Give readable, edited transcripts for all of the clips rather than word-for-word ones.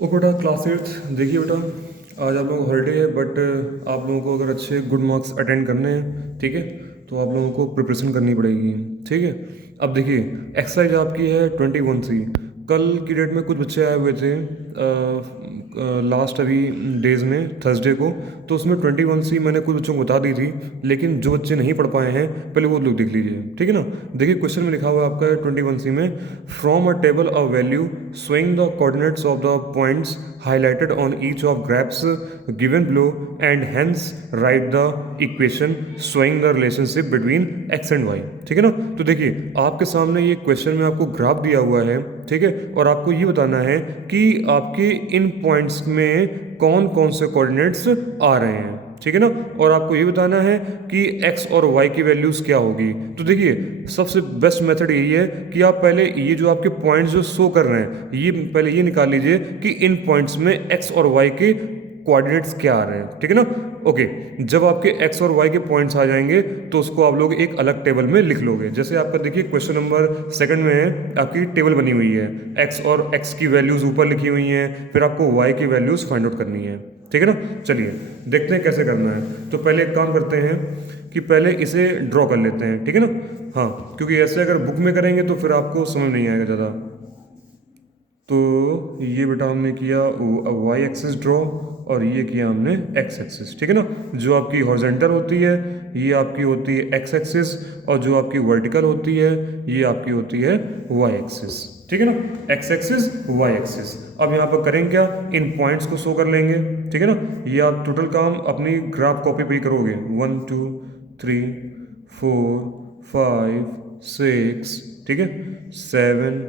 ओ बेटा class eighth देखिए बेटा, आज आप लोगों को हॉलीडे है बट आप लोगों को अगर अच्छे गुड मार्क्स अटेंड करने हैं, ठीक है, तो आप लोगों को प्रिपरेशन करनी पड़ेगी। ठीक है। अब देखिए, एक्सरसाइज आपकी है 21C। कल की डेट में कुछ बच्चे आए हुए थे लास्ट अभी डेज में थर्सडे को, तो उसमें 21C मैंने कुछ बच्चों को बता दी थी, लेकिन जो बच्चे नहीं पढ़ पाए हैं पहले वो लोग देख लीजिए। ठीक है ना। देखिए क्वेश्चन में लिखा हुआ है आपका 21C में, from a table of value showing the coordinates of the points highlighted on each of graphs given below and hence write the equation showing the relationship between x and y। ठीक है ना। तो देखिए आपके सामने ये question में आपको ग्राफ दिया हुआ है, ठीक है, और आपको ये बताना है कि आपके इन पॉइंट्स में कौन कौन से कोऑर्डिनेट्स आ रहे हैं। ठीक है ना। और आपको ये बताना है कि x और y की वैल्यूज़ क्या होगी। तो देखिए सबसे बेस्ट मेथड यही है कि आप पहले ये जो आपके पॉइंट्स जो शो कर रहे हैं, ये पहले ये निकाल लीजिए कि इन पॉइंट्स में x और y के कोऑर्डिनेट्स क्या आ रहे हैं। ठीक है ना। ओके, जब आपके x और y के पॉइंट्स आ जाएंगे तो उसको आप लोग एक अलग टेबल में लिख लोगे। जैसे आपका देखिए क्वेश्चन नंबर सेकंड में है, आपकी टेबल बनी हुई है, x और x की वैल्यूज़ ऊपर लिखी हुई हैं, फिर आपको y की वैल्यूज़ फाइंड आउट करनी है। ठीक है ना। चलिए देखते हैं कैसे करना है। तो पहले एक काम करते हैं कि पहले इसे ड्रॉ कर लेते हैं। ठीक है ना। हाँ, क्योंकि ऐसे अगर बुक में करेंगे तो फिर आपको समझ नहीं आएगा ज़्यादा। तो ये बेटा हमने किया वाई एक्सिस ड्रॉ, और ये किया हमने एक्स एक्सिस। ठीक है ना। जो आपकी हॉरिजॉन्टल होती है ये आपकी होती है एक्स एक्सिस, और जो आपकी वर्टिकल होती है ये आपकी होती है वाई एक्सिस। ठीक है ना। X axis Y axis. अब यहाँ पर करेंगे क्या, इन पॉइंट्स को शो कर लेंगे। ठीक है ना। ये आप टोटल काम अपनी ग्राफ कॉपी पे ही करोगे। 1 2 3 4 5 6, ठीक है, 7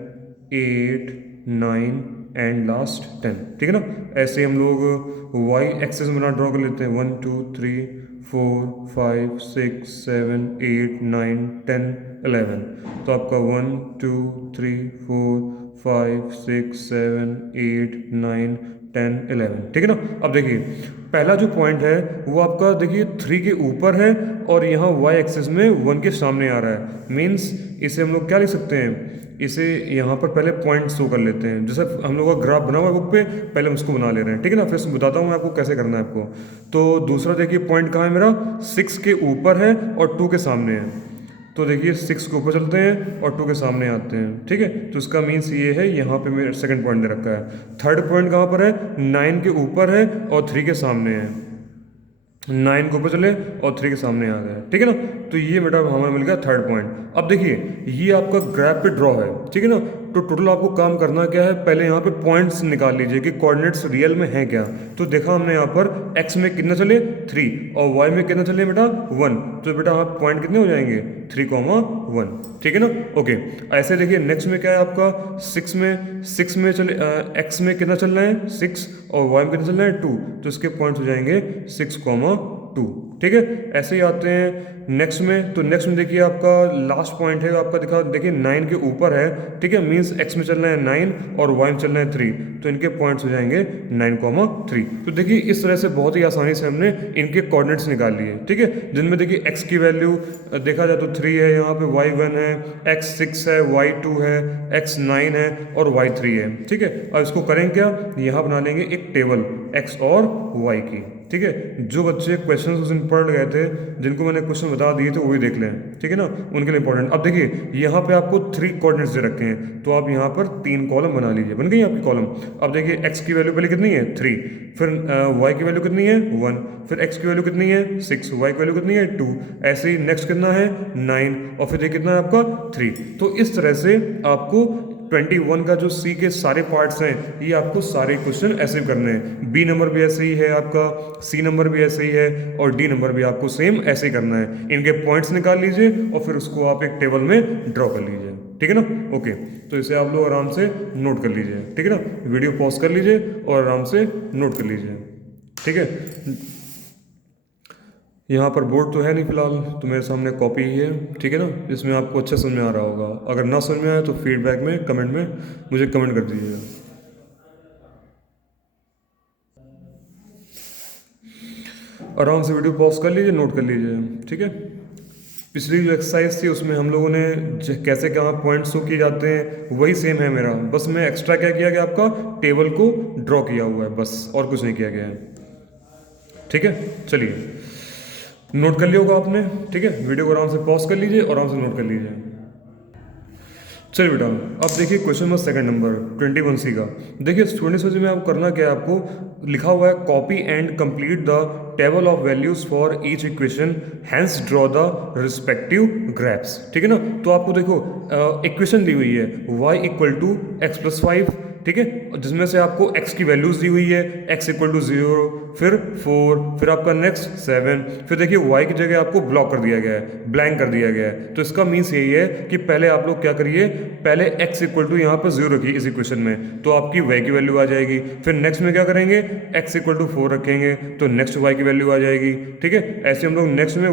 8 9 एंड लास्ट 10। ठीक है ना। ऐसे हम लोग वाई एक्सेस में ड्रॉ कर लेते हैं। 1 2 3 4 5 6 7 8 9 10 11। तो आपका 1 2 3 4 5 6 7 8 9 10 11। ठीक है ना। अब देखिए पहला जो पॉइंट है वो आपका देखिए 3 के ऊपर है, और यहाँ वाई एक्सिस में 1 के सामने आ रहा है। मीन्स इसे हम लोग क्या लिख सकते हैं, इसे यहाँ पर पहले पॉइंट शो कर लेते हैं। जैसे हम लोग का ग्राफ बना हुआ है बुक पे, पहले हम उसको बना ले रहे हैं। ठीक है ना। फिर बताता हूँ मैं आपको कैसे करना है आपको। तो दूसरा देखिए पॉइंट कहाँ है मेरा, 6 के ऊपर है और 2 के सामने है। तो देखिए 6 के ऊपर चलते हैं और 2 के सामने आते हैं। ठीक है। तो इसका मीन्स ये है, यहाँ पे मेरा सेकंड पॉइंट दे रखा है। थर्ड पॉइंट कहाँ पर है, 9 के ऊपर है और 3 के सामने है। 9 के ऊपर चले और 3 के सामने आ गए। ठीक है ना। तो ये बेटा हमें मिल गया थर्ड पॉइंट। अब देखिए ये आपका ग्राफ पे ड्रॉ है। ठीक है ना। तो टोटल आपको काम करना क्या है, पहले यहाँ पे पॉइंट्स निकाल लीजिए कि कोऑर्डिनेट्स रियल में हैं क्या। तो देखा हमने यहाँ पर x में कितना चले 3, और y में कितना चले बेटा 1। तो बेटा आप पॉइंट कितने हो जाएंगे 3, 1। ठीक है ना। ओके, ऐसे देखिए नेक्स्ट में क्या है आपका 6 में चले x में कितना चल रहा है 6, और y में कितना चल रहा है 2। तो इसके पॉइंट्स हो जाएंगे 6, 2। ठीक है। ऐसे ही आते हैं नेक्स्ट में। तो नेक्स्ट में देखिए आपका लास्ट पॉइंट है आपका, दिखा देखिए 9 के ऊपर है। ठीक है। मीन्स x में चल रहा है 9 और y में चल रहा है 3। तो इनके पॉइंट्स हो जाएंगे 9, 3। तो देखिए इस तरह से बहुत ही आसानी से हमने इनके कोऑर्डिनेट्स निकाल लिए। ठीक है। जिनमें देखिए x की वैल्यू देखा जाए तो 3 है, यहाँ पे y 1 है, x 6 है, y 2 है, x 9 है और y 3 है। ठीक है। अब इसको करें क्या, यहाँ बना लेंगे एक टेबल x और y की। ठीक है। जो बच्चे क्वेश्चन उस दिन पढ़ गए थे, जिनको मैंने क्वेश्चन बता दिए थे, वो भी देख लें। ठीक है ना, उनके लिए इंपॉर्टेंट। अब देखिए यहाँ पे आपको 3 कोऑर्डिनेट्स दे रखे हैं, तो आप यहाँ पर 3 कॉलम बना लीजिए। बन गई आपकी कॉलम। अब देखिए x की वैल्यू पहले कितनी है 3, फिर y की वैल्यू कितनी है 1, फिर x की वैल्यू कितनी है 6, y की वैल्यू कितनी है 2। ऐसे ही नेक्स्ट कितना है 9, और फिर ये कितना है आपका 3। तो इस तरह से आपको 21 का जो सी के सारे पार्ट्स हैं, ये आपको सारे क्वेश्चन ऐसे करने हैं। बी नंबर भी ऐसे ही है आपका, सी नंबर भी ऐसे ही है, और डी नंबर भी आपको सेम ऐसे ही करना है। इनके पॉइंट्स निकाल लीजिए और फिर उसको आप एक टेबल में ड्रॉ कर लीजिए। ठीक है ना। ओके, तो इसे आप लोग आराम से नोट कर लीजिए। ठीक है ना। वीडियो पॉज कर लीजिए और आराम से नोट कर लीजिए। ठीक है। यहाँ पर बोर्ड तो है नहीं फिलहाल, तो मेरे सामने कॉपी ही है। ठीक है ना। इसमें आपको अच्छा समझ में आ रहा होगा। अगर ना समझ में आए तो फीडबैक में कमेंट में मुझे कमेंट कर दीजिएगा। आराम से वीडियो पॉज कर लीजिए, नोट कर लीजिए। ठीक है। पिछली जो एक्सरसाइज थी उसमें हम लोगों ने कैसे कहाँ पॉइंट्स शो किए जाते हैं वही सेम है मेरा, बस मैं एक्स्ट्रा क्या किया गया आपका टेबल को ड्रॉ किया हुआ है बस, और कुछ नहीं किया गया है। ठीक है, चलिए नोट कर लिया होगा आपने। ठीक है, वीडियो को आराम से पॉज कर लीजिए और आराम से नोट कर लीजिए। चलिए बेटा, अब देखिए question number second number 21C का। देखिए 21C में आपको करना क्या है, आपको लिखा हुआ है copy and complete the table of values for each equation, hence draw the respective graphs. ठीक है ना, तो आपको देखो इक्वेशन दी हुई है y equal to X plus 5, ठीक है, जिसमें से आपको x की वैल्यूज दी हुई है, x इक्वल टू 0, फिर 4, फिर आपका नेक्स्ट 7, फिर देखिए y की जगह आपको ब्लॉक कर दिया गया है, ब्लैंक कर दिया गया है। तो इसका मीन्स यही है कि पहले आप लोग क्या करिए, पहले x इक्वल टू यहाँ पर 0 रखिए इस इक्वेशन में, तो आपकी y की वैल्यू आ जाएगी। फिर नेक्स्ट में क्या करेंगे, x इक्वल टू 4 रखेंगे तो नेक्स्ट y की वैल्यू आ जाएगी। ठीक है, ऐसे हम लोग नेक्स्ट में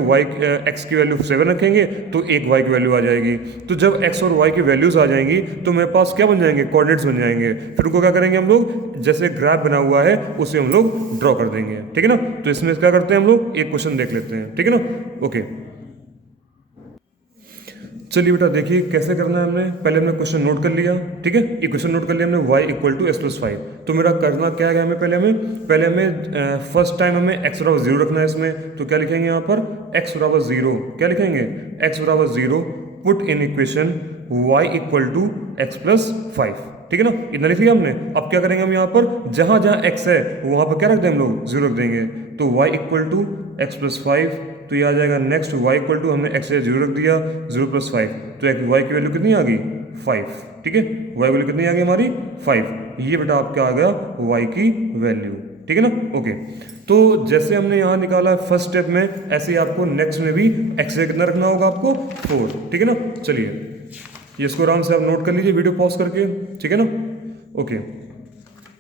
x की वैल्यू 7 रखेंगे तो एक y की वैल्यू आ जाएगी। तो जब x और y की वैल्यूज आ जाएंगी तो मेरे पास क्या बन जाएंगे, कोऑर्डिनेट्स बन जाएंगे। फिर उनको क्या करेंगे हम लोग, जैसे ग्राफ बना हुआ है उसे हम लोग ड्रॉ कर देंगे। ठीक है ना, तो इसमें क्या करते हैं हम लोग, एक क्वेश्चन देख लेते हैं। ठीक है ना, ओके चलिए बेटा देखिए कैसे करना है। हमने पहले हमने क्वेश्चन नोट कर लिया। ठीक है, ये क्वेश्चन नोट कर लिया हमने, y equal to X plus 5। तो मेरा करना क्या है, हमें पहले हमें फर्स्ट टाइम हमें x बराबर 0 रखना है इसमें। तो क्या लिखेंगे यहाँ पर, x बराबर 0, क्या लिखेंगे, x बराबर 0 put in equation y equal to X plus 5। ठीक है ना, इतना लिख लिया हमने। अब क्या करेंगे हम यहाँ पर, जहाँ जहाँ x है वहाँ पर क्या रख दें हम लोग, 0 रख देंगे। तो y equal to X plus 5, तो ये आ जाएगा नेक्स्ट y इक्वल टू, हमने x से 0 रख दिया, 0 प्लस 5, तो y की वैल्यू कितनी आ गई, 5। ठीक है, y वैल्यू कितनी आ गई हमारी, 5। ये बेटा आपका आ गया y की वैल्यू। ठीक है ना, ओके। तो जैसे हमने यहाँ निकाला फर्स्ट स्टेप में, ऐसे ही आपको नेक्स्ट में भी x से कितना रखना होगा आपको, 4। ठीक है ना, चलिए ये इसको आराम से आप नोट कर लीजिए वीडियो पॉज करके। ठीक है ना, ओके।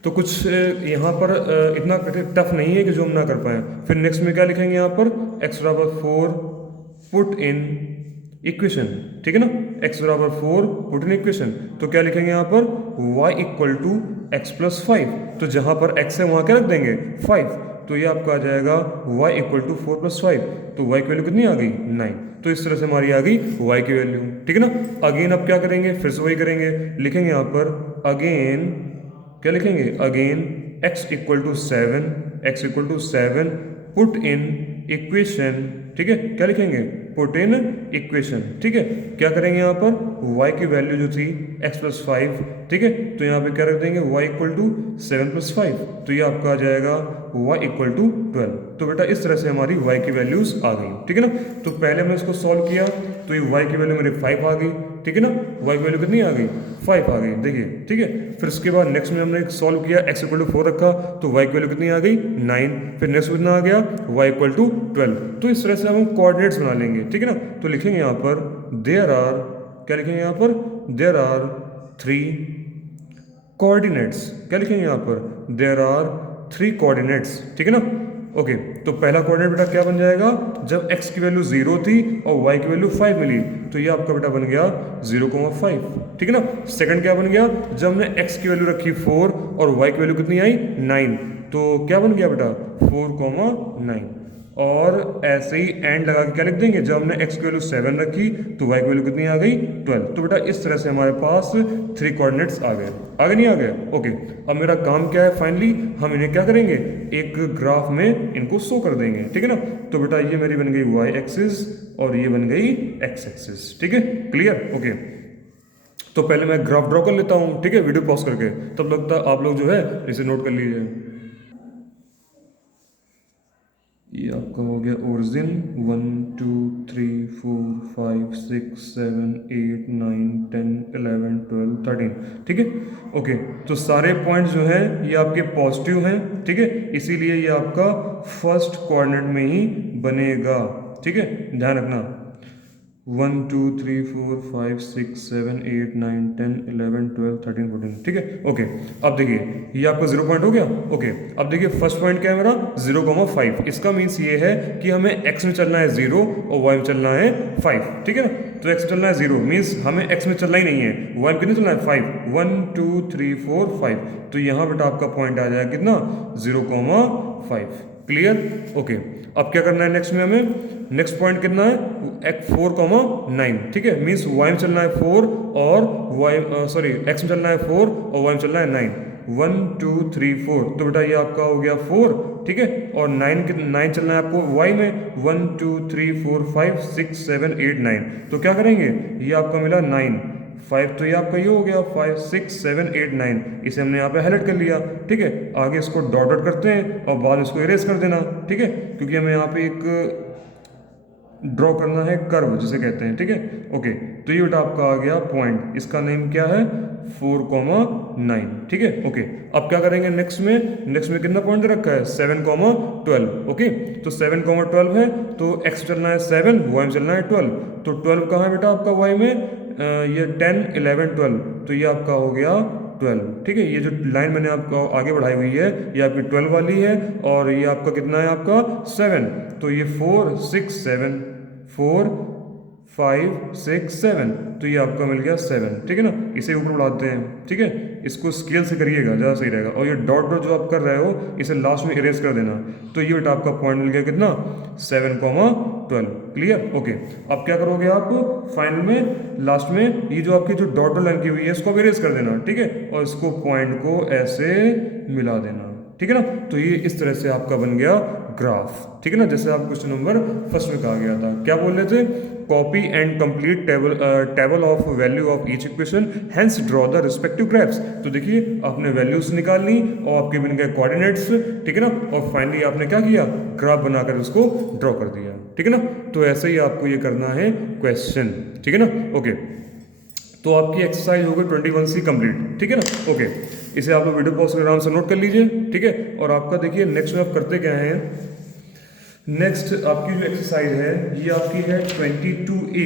तो कुछ यहाँ पर इतना टफ नहीं है कि जो हम ना कर पाए। फिर नेक्स्ट में क्या लिखेंगे यहाँ पर, x बराबर 4 पुट इन इक्वेशन। ठीक है ना, x बराबर 4 पुट इन इक्वेशन, तो क्या लिखेंगे यहाँ पर, y equal to X plus 5। तो जहाँ पर x है वहाँ क्या रख देंगे, 5। तो ये आपका आ जाएगा y इक्वल टू 4 प्लस 5, तो y की वैल्यू कितनी आ गई, 9। तो इस तरह से हमारी आ गई y की वैल्यू। ठीक है ना, अगेन अब क्या करेंगे, फिर से वही करेंगे, लिखेंगे यहाँ पर अगेन, क्या लिखेंगे, again x equal to 7, x equal to 7 put in equation. ठीक है, क्या लिखेंगे, पुट इन इक्वेशन। ठीक है, क्या करेंगे यहाँ पर, y की वैल्यू जो थी x प्लस 5, ठीक है, तो यहाँ पे क्या रख देंगे, y इक्वल टू 7 प्लस 5, तो ये आपका आ जाएगा y इक्वल टू 12। तो बेटा इस तरह से हमारी y की वैल्यूज आ गई। ठीक है ना, तो पहले हमने इसको सॉल्व किया तो ये y की वैल्यू मेरी 5 आ गई। ठीक है ना, y की वैल्यू कितनी आ गई, 5 आ गई, देखिए। ठीक है, फिर उसके बाद नेक्स्ट में हमने सॉल्व किया, x इक्वल टू 4 रखा तो y की वैल्यू कितनी आ गई, 9। फिर नेक्स्ट कितना आ गया, y इक्वल टू 12। तो इस तरह से हम कोऑर्डिनेट्स बना लेंगे। ठीक है ना, तो लिखेंगे यहाँ पर देयर आर, क्या लिखेंगे यहाँ पर, देयर आर 3 कोऑर्डिनेट्स। क्या लिखेंगे यहाँ पर, देयर आर 3 कोऑर्डिनेट्स। ठीक है ना, ओके। तो पहला कोऑर्डिनेट बेटा क्या बन जाएगा, जब x की वैल्यू 0 थी और y की वैल्यू 5 मिली, तो ये आपका बेटा बन गया 0,5। ठीक है ना, सेकंड क्या बन गया, जब हमने x की वैल्यू रखी 4 और y की वैल्यू कितनी आई, 9, तो क्या बन गया बेटा 4,9। और ऐसे ही एंड लगा के क्या लिख देंगे, जब हमने x की वैल्यू 7 रखी तो y की वैल्यू कितनी आ गई, 12। तो बेटा इस तरह से हमारे पास 3 कोऑर्डिनेट्स आ गए। आगे नहीं आ गए, ओके। अब मेरा काम क्या है, फाइनली हम इन्हें क्या करेंगे, एक ग्राफ में इनको शो कर देंगे। ठीक है ना, तो बेटा ये मेरी बन गई y एक्सिस और ये बन गई x एक्सिस। ठीक है, क्लियर, ओके। तो पहले मैं ग्राफ ड्रॉ कर लेता हूँ। ठीक है, वीडियो पॉज करके, तब लगता आप लोग जो है इसे नोट कर लीजिए। ये आपका हो गया ओरिजिन 1 2 3 4 5 6 7 8 9 10 11 12 13। ठीक है, ओके। तो सारे पॉइंट्स जो हैं ये आपके पॉजिटिव हैं। ठीक है, इसीलिए ये आपका फर्स्ट कोऑर्डिनेट में ही बनेगा। ठीक है, ध्यान रखना। 1 2 3 4 5 6 7 8 9 10 11 12 13 14। ठीक है, ओके। अब देखिए ये आपका 0 पॉइंट हो गया। ओके, अब देखिए फर्स्ट पॉइंट क्या है मेरा, 0,5। इसका मीन्स ये है कि हमें x में चलना है 0 और y में चलना है 5। ठीक है ना, तो x में चलना है 0 मीन्स हमें x में चलना ही नहीं है, y में कितने चलना है 5। 1 2 3 4 5, तो यहाँ बेटा आपका पॉइंट आ जाएगा कितना, 0,5। Clear, okay. अब क्या करना है नेक्स्ट में हमें, नेक्स्ट पॉइंट कितना है, एक्स 4,9, ठीक है, मीन्स वाई में चलना है 4 और एक्स में चलना है 4 और वाई में चलना है 9, 1 2 3 4, तो बेटा ये आपका हो गया 4, ठीक है, और 9 चलना है आपको वाई में, 1 2 3 4 5 6 7 8 9, तो क्या करेंगे, ये आपका मिला 9, 5 तो ये आपका ये हो गया 5 6 7 8 9, इसे हमने यहाँ पे हाईलाइट कर लिया, ठीक है, आगे इसको डॉट डॉट करते हैं और बाद इसको इरेज कर देना, ठीक है, क्योंकि हमें यहाँ पे एक ड्रॉ करना है कर्व जिसे कहते हैं, ठीक है, ओके, तो ये बेटा आपका आ गया पॉइंट, इसका नेम क्या है 4,9, ठीक है, ओके, अब क्या करेंगे नेक्स्ट में कितना पॉइंट दे रखा है 7,12, ओके, तो 7,12 है, तो एक्स चलना है 7, वाई में चलना है 12, तो 12 कहाँ है बेटा आपका वाई में, ये 10 11 12, तो ये आपका हो गया 12, ठीक है, ये जो लाइन मैंने आपको आगे बढ़ाई हुई है ये आपकी 12 वाली है, और ये आपका कितना है आपका 7, तो ये 4 6 7 4 5 6 7, तो ये आपका मिल गया 7, ठीक है ना, इसे ऊपर बढ़ाते हैं, ठीक है, इसको स्केल से करिएगा ज़्यादा सही रहेगा, और ये डॉट डॉट जो आप कर रहे हो इसे लास्ट में इरेज कर देना, तो ये बेटा आपका पॉइंट मिल गया कितना 7,12, क्लियर, ओके, अब क्या करोगे आप फाइनल में लास्ट में ये जो आपकी जो डॉट डॉट लाइन की हुई है इसको इरेज कर देना, ठीक है, और इसको पॉइंट को ऐसे मिला देना, ठीक है ना, तो ये इस तरह से आपका बन गया ग्राफ, ठीक है ना, जैसे आप क्वेश्चन नंबर फर्स्ट में कहा गया था, क्या बोल रहे थे, copy and complete table of value of each equation, hence draw the respective graphs, तो देखिए आपने वैल्यूज निकाल ली और आपके बन गए कोऑर्डिनेट्स, ठीक है ना, और फाइनली आपने क्या किया, ग्राफ बनाकर उसको ड्रॉ कर दिया, ठीक है ना, तो ऐसे ही आपको ये करना है क्वेश्चन, ठीक है ना, ओके, तो आपकी एक्सरसाइज हो गई 21C कंप्लीट, ठीक है ना, ओके, इसे आप लोग वीडियो पॉज कर आराम से नोट कर लीजिए, ठीक है, और आपका देखिए नेक्स्ट में आप करते क्या हैं, नेक्स्ट आपकी जो एक्सरसाइज है ये आपकी है 22A,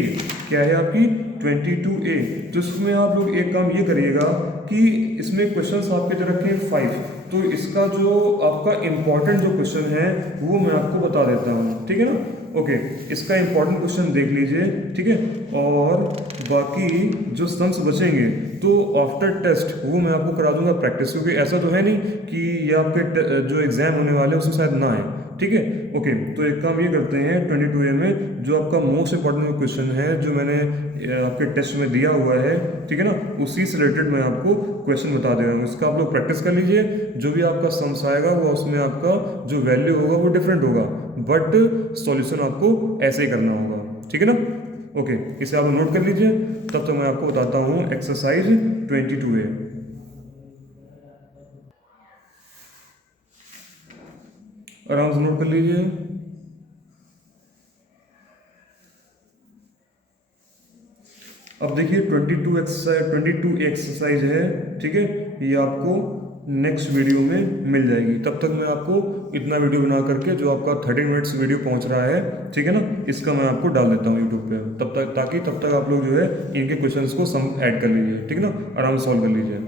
क्या है आपकी 22A, तो इसमें आप लोग एक काम ये करिएगा कि इसमें क्वेश्चंस आपके जो रखे हैं 5, तो इसका जो आपका इम्पॉर्टेंट जो क्वेश्चन है वो मैं आपको बता देता हूँ, ठीक है ना, ओके, इसका इम्पॉर्टेंट क्वेश्चन देख लीजिए, ठीक है, और बाकी जो सम्स बचेंगे तो आफ्टर टेस्ट वो मैं आपको करा दूंगा प्रैक्टिस, क्योंकि ऐसा तो है नहीं कि ये आपके जो एग्जाम होने वाले हैं उसमें शायद ना आए, ठीक है, ओके, तो एक काम ये करते हैं 22A में जो आपका मोस्ट इंपॉर्टेंट क्वेश्चन है जो मैंने आपके टेस्ट में दिया हुआ है, ठीक है ना, उसी से रिलेटेड मैं आपको क्वेश्चन बता दे रहा हूँ, इसका आप लोग प्रैक्टिस कर लीजिए, जो भी आपका सम्स आएगा वो उसमें आपका जो वैल्यू होगा वो डिफरेंट होगा, बट सॉल्यूशन आपको ऐसे ही करना होगा, ठीक है ना, ओके, इसे आप नोट कर लीजिए, तब तक मैं आपको बताता हूँ एक्सरसाइज 22A, आराम से नोट कर लीजिए। अब देखिए 22 एक्सरसाइज है, ठीक है, ये आपको नेक्स्ट वीडियो में मिल जाएगी, तब तक मैं आपको इतना वीडियो बना करके जो आपका 30 मिनट्स वीडियो पहुंच रहा है, ठीक है ना, इसका मैं आपको डाल देता हूँ यूट्यूब पे, तब तक आप लोग जो है इनके क्वेश्चंस को सम ऐड कर लीजिए, ठीक है ना, आराम से सॉल्व कर लीजिए।